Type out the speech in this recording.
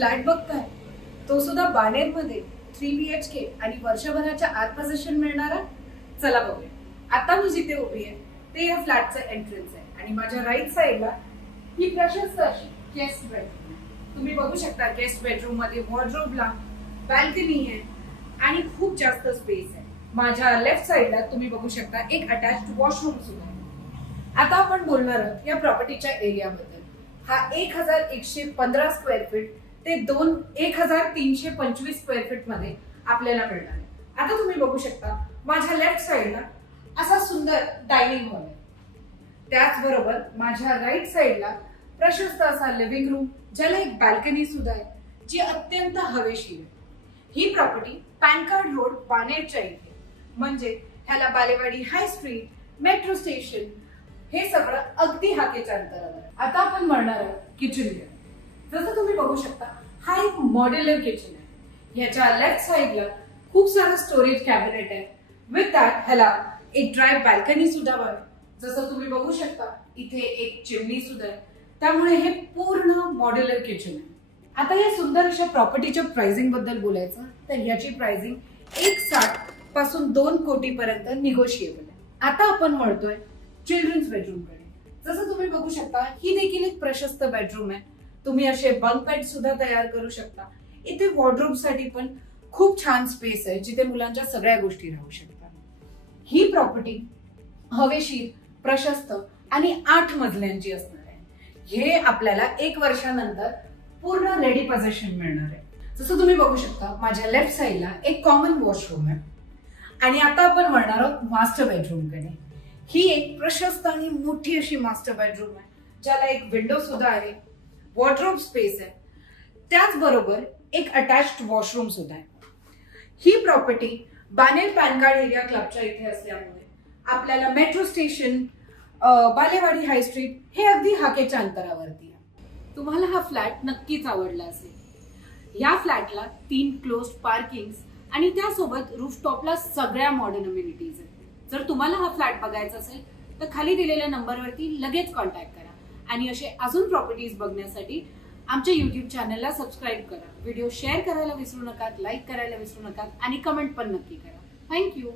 Flat बघताय तो सुद्धा बानेरमध्ये 3 BHK आणि वर्षभराच्या आत पोझिशन मिळणारा. चला बघूया. आता मी जिथे उभी आहे ते या फ्लॅटचं एंट्रन्स आहे आणि माझ्या राईट साइडला ही प्रशस्त अशी गेस्ट बेडरूम आहे. तुम्ही बघू शकता गेस्ट बेडरूम मध्ये वॉर्डरोबला बाल्कनी आहे आणि खूप जास्त स्पेस आहे. माझ्या लेफ्ट साइडला तुम्ही बघू शकता एक अटॅच्ड वॉशरूम सुद्धा आहे. आता आपण बोलणार आहोत या प्रॉपर्टीच्या एरियाबद्दल. हा 1115 स्क्वेअर फीट ते 1325 स्क्वेअर फीट मध्ये आपल्याला मिळणार आहे. आता तुम्ही बघू शकता माझ्या लेफ्ट साइडला असा सुंदर डायनिंग हॉल आहे. त्याचबरोबर माझ्या राईट साइडला प्रशस्त असा लिव्हिंग रूम ज्याला एक बाल्कनी सुद्धा आहे जी अत्यंत हवेशीर आहे. ही प्रॉपर्टी पॅन कार्ड रोड बानेरच्या इथे म्हणजे ह्याला Balewadi high street, metro station हे सगळं अगदी हाकेच्या अंतरावर. आता आपण म्हणणार आहोत किचन एरिया. जसं तुम्ही बघू शकता हा एक मॉड्युलर किचन आहे. ह्याच्या लेफ्ट साइडला खूप सारा स्टोरेज कॅबिनेट आहे. विथ दॅट ह्याला एक ड्राईव्ह बाल्कनी सुद्धा आहे. जसं तुम्ही बघू शकता इथे एक चिमणी सुद्धा आहे. त्यामुळे हे पूर्ण मॉड्युलर किचन आहे. आता या सुंदर अशा प्रॉपर्टीच्या प्राइसिंग बद्दल बोलायचं तर याची प्राइसिंग 1.60 पासून 2 कोटी पर्यंत निगोशिएबल आहे. आता आपण म्हणतोय चिल्ड्रन्स बेडरूम कडे. जसं तुम्ही बघू शकता ही देखील एक प्रशस्त बेडरूम आहे. तुम्ही असे बंक बेड सुद्धा तयार करू शकता. इथे वॉर्डरोब साठी पण खूप छान स्पेस आहे जिथे मुलांच्या सगळ्या गोष्टी राहू शकतात. ही प्रॉपर्टी हवेशीर, प्रशस्त आणि 8 मजल्यांची असणार आहे. हे आपल्याला 1 वर्षानंतर पूर्ण रेडी पोझिशन मिळणार आहे. जसं तुम्ही बघू शकता माझ्या लेफ्ट साइडला एक कॉमन वॉशरूम आहे. आणि आता आपण म्हणणार आहोत मास्टर बेडरूम कडे. ही एक प्रशस्त आणि मोठी अशी मास्टर बेडरूम आहे ज्याला एक विंडो सुद्धा आहे, वॉर्डरोब स्पेस आहे, त्याचबरोबर एक अटॅच्ड वॉशरूम सुद्धा आहे. ही property Baner pan card area क्लबच्या इथे असल्यामुळे आपल्याला metro station, Balewadi high street हे अगदी हाकेच्या अंतरावरती आहे. तुम्हाला हा फ्लॅट नक्कीच आवडला असेल. या फ्लॅटला 3 क्लोज्ड पार्किंग्स आणि त्यासोबत रूफटॉपला सगळ्या मॉडर्न अम्युनिटीज आहेत. जर तुम्हाला हा फ्लॅट बघायचा असेल तर खाली दिलेल्या नंबरवरती लगेच कॉन्टॅक्ट करा आणि असे अजून प्रॉपर्टीज बघण्यासाठी आमच्या YouTube चॅनलला सबस्क्राईब करा. व्हिडिओ शेअर करायला विसरू नका, लाईक करायला विसरू नका आणि कमेंट पण नक्की करा. थँक्यू.